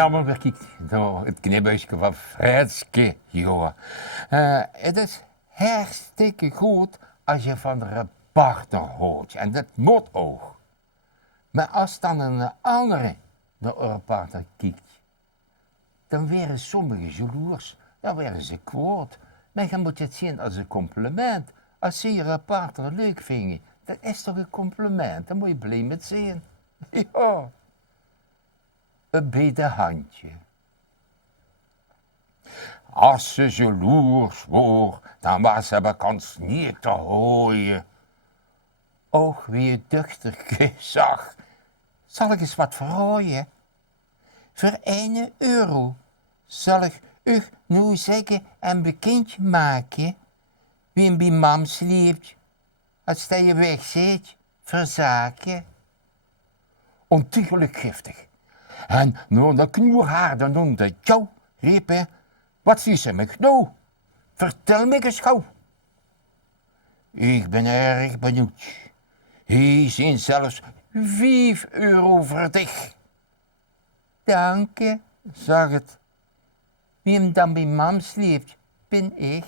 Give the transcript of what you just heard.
allemaal weer kijkt naar het knipbuisje van Fredske, joh. Het is hartstikke goed als je van de partner hoort. En dat moet ook. Maar als dan een andere naar een partner kijkt, dan werden sommigen jaloers. Dan werden ze kwaad. Maar je moet het zien als een compliment. Als ze je partner leuk vinden, dat is toch een compliment. Dan moet je blij met zijn. Ja. Een beter handje. Als ze jaloers wordt, dan was ze kans niet te hooien. Och, wie je duchtig zag. Zal ik eens wat verrooien? Voor €1 zal ik u nu zeggen en bekend maken wie bij mams leeft, als dat je weg zit, verzaken. Ontiegelijk giftig. En nou de knoerhaarden onder jou riepen, wat zie ze me nou? Vertel me eens gauw. Ik ben erg benieuwd. Hier zijn zelfs €5 voor dich. Dank je, zag het. Wie hem dan bij mams leeft, ben ik.